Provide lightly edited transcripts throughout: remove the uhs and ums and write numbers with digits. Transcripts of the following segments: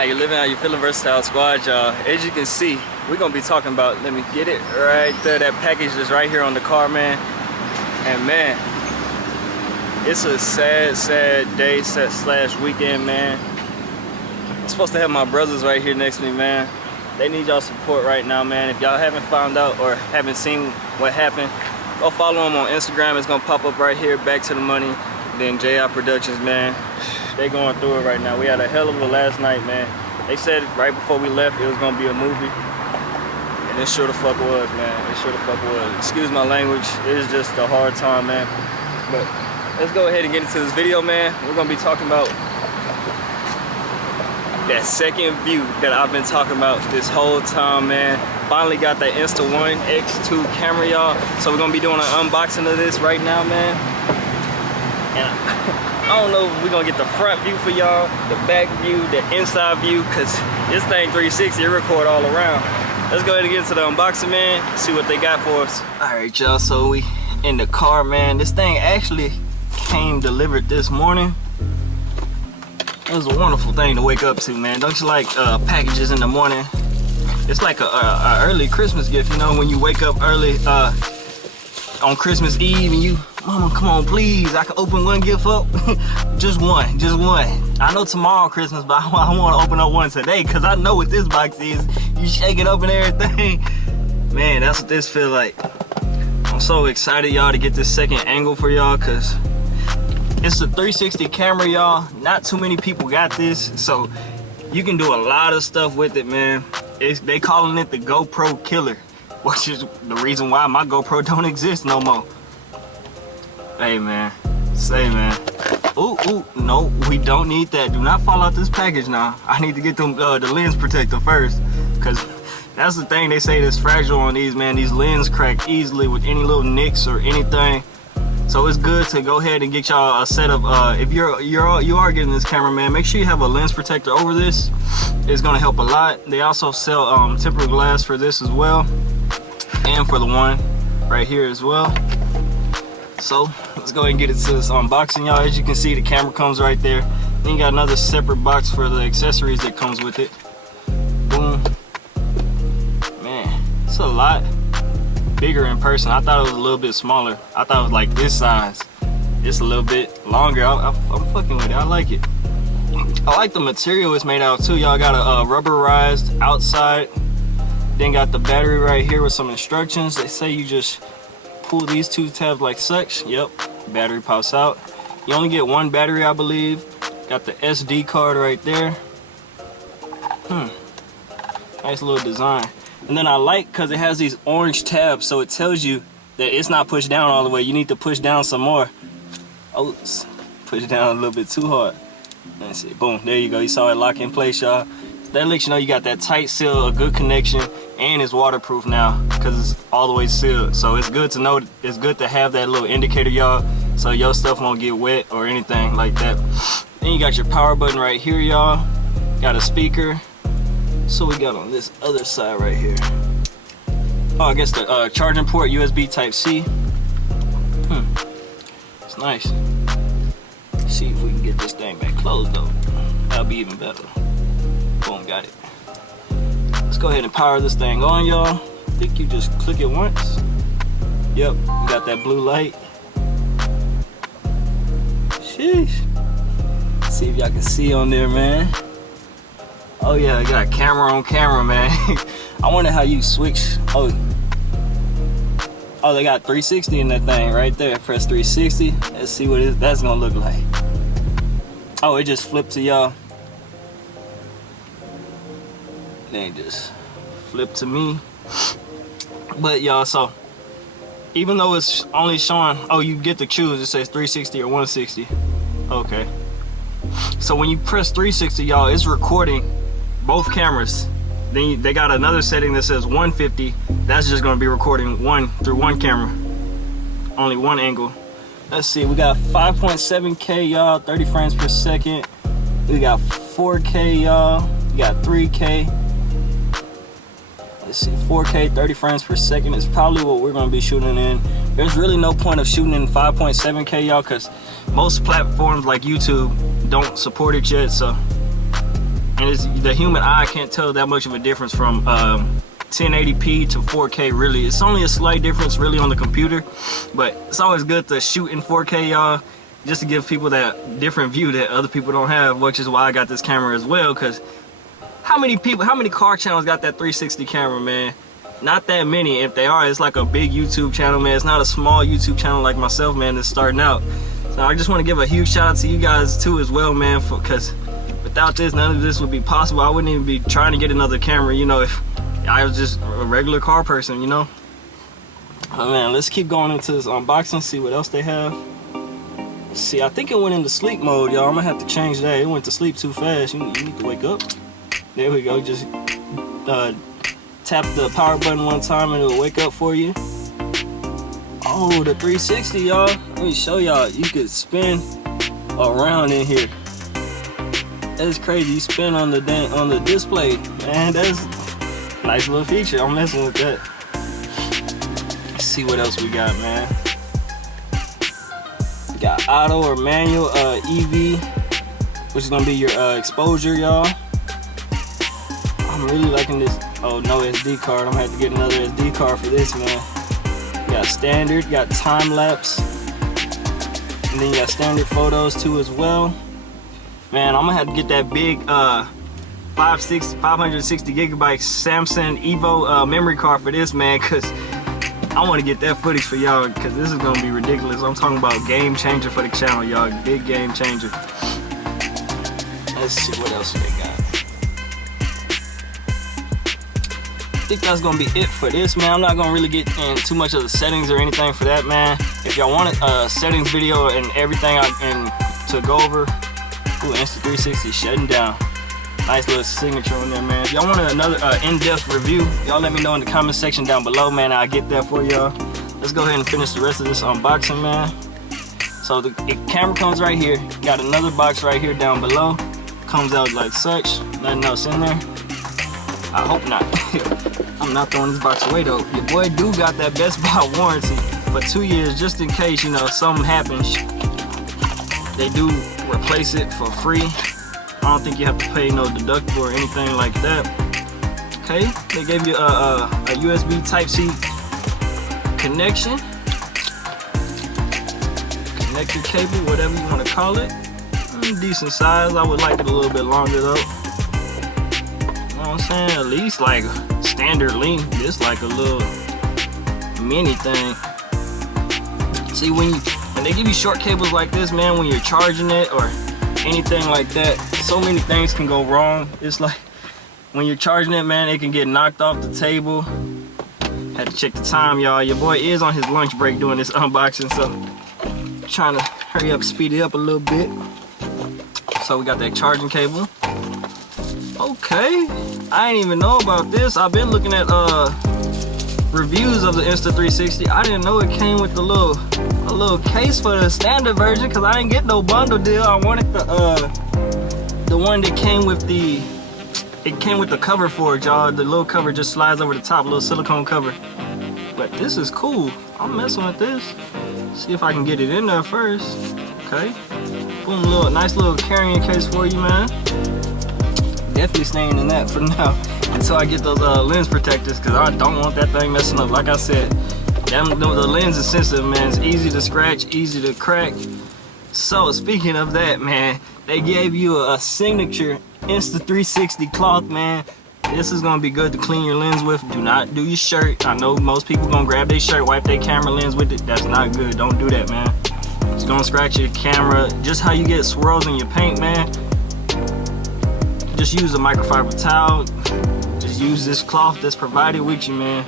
How you living? How you feeling, Versatile Squad, y'all? As you can see, we're gonna be talking about, let me get it right there, that package that's right here on the car, man. And man, it's a sad day slash weekend, man. I'm supposed to have my brothers right here next to me, man. They need y'all support right now, man. If y'all haven't found out or haven't seen what happened, go follow them on Instagram. It's gonna pop up right here, Back to the Money. Then JI Productions, man. They going through it right now. We had a hell of a last night, man. They said right before we left it was gonna be a movie. And it sure the fuck was, man. It sure the fuck was. Excuse my language. It is just a hard time, man. But let's go ahead and get into this video, man. We're gonna be talking about that second view that I've been talking about this whole time, man. Finally got that Insta360 OneX camera, y'all. So we're gonna be doing an unboxing of this right now, man. And I don't know if we're gonna get the front view for y'all, the back view, the inside view, cause this thing 360, it record all around. Let's go ahead and get into the unboxing, man, see what they got for us. All right, y'all, so we in the car, man. This thing actually came delivered this morning. It was a wonderful thing to wake up to, man. Don't you like packages in the morning? It's like a early Christmas gift, you know, when you wake up early on Christmas Eve and you, mama, come on, please, I can open one gift up. just one. I know tomorrow Christmas, but I want to open up one today because I know what this box is. You shake it up and everything. Man, that's what this feel like. I'm so excited, y'all, to get this second angle for y'all because it's a 360 camera, y'all. Not too many people got this, so you can do a lot of stuff with it, man. They calling it the GoPro killer, which is the reason why my GoPro don't exist no more. Hey, man. Say, man. Ooh, no, we don't need that. Do not fall out this package now. I need to get them the lens protector first, because that's the thing they say that's fragile on these, man. These lenses crack easily with any little nicks or anything. So it's good to go ahead and get y'all a set of, if you are getting this camera, man, make sure you have a lens protector over this. It's gonna help a lot. They also sell tempered glass for this as well, and for the one right here as well. So let's go ahead and get into this unboxing, y'all. As you can see, the camera comes right there. Then you got another separate box for the accessories that comes with it. Boom. Man, it's a lot bigger in person. I thought it was a little bit smaller. I thought it was like this size. It's a little bit longer. I'm fucking with it. I like it. I like the material it's made out of too. Y'all got a rubberized outside. Then got the battery right here with some instructions. They say you just pull these two tabs like such. Yep, battery pops out. You only get one battery, I believe. Got the SD card right there. Nice little design. And then I like because it has these orange tabs, so it tells you that it's not pushed down all the way. You need to push down some more. Oh, push down a little bit too hard. Let's see, boom, there you go. You saw it lock in place, y'all. That lets you know you got that tight seal, a good connection, and it's waterproof now because it's all the way sealed. So it's good to know, it's good to have that little indicator, y'all, so your stuff won't get wet or anything like that. Then you got your power button right here, y'all. Got a speaker. So we got on this other side right here. Oh, I guess the charging port, USB Type-C. It's nice. Let's see if we can get this thing back closed though. That'll be even better. Boom, got it. Let's go ahead and power this thing on, y'all. I think you just click it once. Yep, we got that blue light. Sheesh. Let's see if y'all can see on there, man. Oh yeah, I got camera on camera, man. I wonder how you switch. Oh, they got 360 in that thing right there. Press 360. Let's see what that's gonna look like. Oh, it just flipped to y'all. Then just flip to me. But y'all, so even though it's only showing, oh, you get to choose. It says 360 or 160. Okay. So when you press 360, y'all, it's recording both cameras. Then they got another setting that says 150. That's just going to be recording through one camera, only one angle. Let's see, we got 5.7K, y'all, 30 frames per second. We got 4K, y'all. We got 3K. Let's see, 4K, 30 frames per second is probably what we're going to be shooting in. There's really no point of shooting in 5.7K, y'all, because most platforms like YouTube don't support it yet. So and the human eye can't tell that much of a difference from 1080p to 4K. Really, it's only a slight difference really on the computer, but it's always good to shoot in 4K, y'all, just to give people that different view that other people don't have, which is why I got this camera as well. Because how many car channels got that 360 camera, man? Not that many. If they are, it's like a big YouTube channel, man. It's not a small YouTube channel like myself, man, that's starting out. So I just want to give a huge shout out to you guys too as well, man, because without this, none of this would be possible. I wouldn't even be trying to get another camera, you know, if I was just a regular car person, you know. Oh man, let's keep going into this unboxing, see what else they have. See, I think it went into sleep mode, y'all. I'm gonna have to change that. It went to sleep too fast. You need to wake up. There we go. Just tap the power button one time and it'll wake up for you. Oh, the 360, y'all. Let me show y'all. You could spin around in here. That's crazy. You spin on the display, man. That's a nice little feature. I'm messing with that. Let's see what else we got, man. We got auto or manual EV, which is gonna be your exposure, y'all. I'm really liking this. Oh, no SD card. I'm gonna have to get another SD card for this, man. You got standard, you got time lapse, and then you got standard photos too as well. Man, I'm gonna have to get that big 560 gigabyte Samsung Evo memory card for this, man, because I want to get that footage for y'all, because this is gonna be ridiculous. I'm talking about game changer for the channel, y'all. Big game changer. Let's see what else they got. I think that's gonna be it for this, man. I'm not gonna really get in too much of the settings or anything for that, man. If y'all want a settings video and everything to go over, ooh, Insta360 shutting down. Nice little signature on there, man. If y'all want another in-depth review, y'all let me know in the comment section down below, man. I'll get that for y'all. Let's go ahead and finish the rest of this unboxing, man. So the camera comes right here. Got another box right here down below. Comes out like such. Nothing else in there. I hope not. I'm not throwing this box away though. Your boy do got that Best Buy warranty for 2 years, just in case, you know, something happens. They do replace it for free. I don't think you have to pay no deductible or anything like that. Okay, they gave you a USB Type-C connection. Connector cable, whatever you want to call it. Decent size. I would like it a little bit longer though. You know what I'm saying? At least like standard length. It's like a little mini thing. See, when they give you short cables like this, man, when you're charging it or anything like that, so many things can go wrong. It's like when you're charging it, man, it can get knocked off the table. Had to check the time, y'all. Your boy is on his lunch break doing this unboxing, so trying to hurry up, speed it up a little bit. So we got that charging cable. Okay, I didn't even know about this. I've been looking at reviews of the Insta360. I didn't know it came with a little case for the standard version, because I didn't get no bundle deal. I wanted the one that came with the cover for it, y'all. The little cover just slides over the top, a little silicone cover. But this is cool. I'm messing with this. See if I can get it in there first. Okay. Boom, nice little carrying case for you, man. Definitely staying in that for now until I get those lens protectors, because I don't want that thing messing up. Like I said, the lens is sensitive, man. It's easy to scratch, easy to crack. So speaking of that, man, they gave you a signature Insta360 cloth, man. This is gonna be good to clean your lens with. Do not do your shirt. I know most people gonna grab their shirt, wipe their camera lens with it. That's not good. Don't do that, man. It's gonna scratch your camera. Just how you get swirls in your paint, man. Just use a microfiber towel. Just use this cloth that's provided with you, man.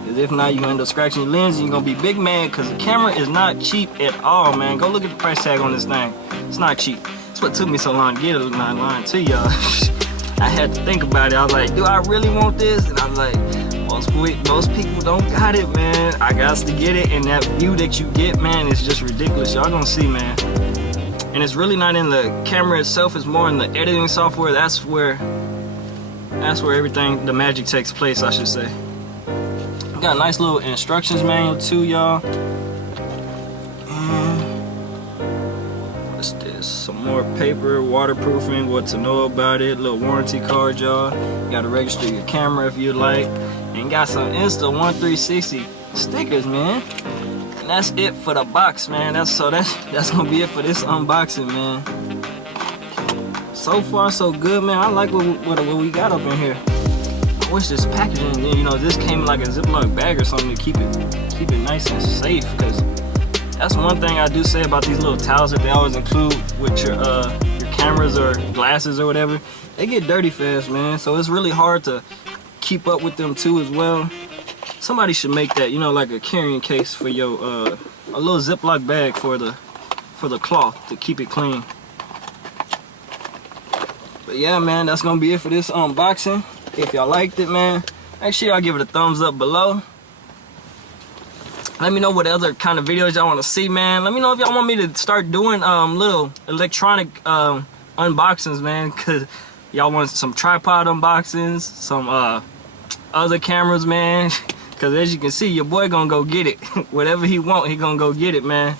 Because if not, you're gonna end up scratching your lens and you're gonna be big mad, because the camera is not cheap at all, man. Go look at the price tag on this thing. It's not cheap. That's what took me so long to get it, not lying to y'all. I had to think about it. I was like, do I really want this? And I was like, most people don't got it, man. I got to get it, and that view that you get, man, is just ridiculous. Y'all gonna see, man. And it's really not in the camera itself, it's more in the editing software. That's where everything, the magic takes place, I should say. Got a nice little instructions manual too, y'all. What's this? Some more paper, waterproofing, what to know about it, little warranty card, y'all. You gotta register your camera if you like. And got some Insta360 stickers, man. And that's it for the box, man. That's gonna be it for this unboxing, man. So far, so good, man. I like what we got up in here. I wish this packaging, you know, this came in like a Ziploc bag or something to keep it nice and safe. Cause that's one thing I do say about these little towels that they always include with your cameras or glasses or whatever. They get dirty fast, man. So it's really hard to keep up with them too as well. Somebody should make that, you know, like a carrying case for your a little Ziploc bag for the cloth to keep it clean. But yeah, man, that's gonna be it for this unboxing. If y'all liked it, man, make sure y'all give it a thumbs up below. Let me know what other kind of videos y'all want to see, man. Let me know if y'all want me to start doing little electronic unboxings, man, because y'all want some tripod unboxings, some other cameras, man. Because as you can see, your boy gonna go get it. Whatever he want, he gonna go get it, man.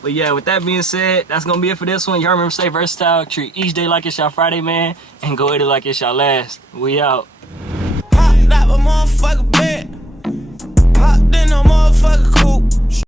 But yeah, with that being said, that's gonna be it for this one. Y'all remember, stay versatile, treat each day like it's y'all Friday, man, and go at it like it's y'all last. We out. Pop that motherfucker bed.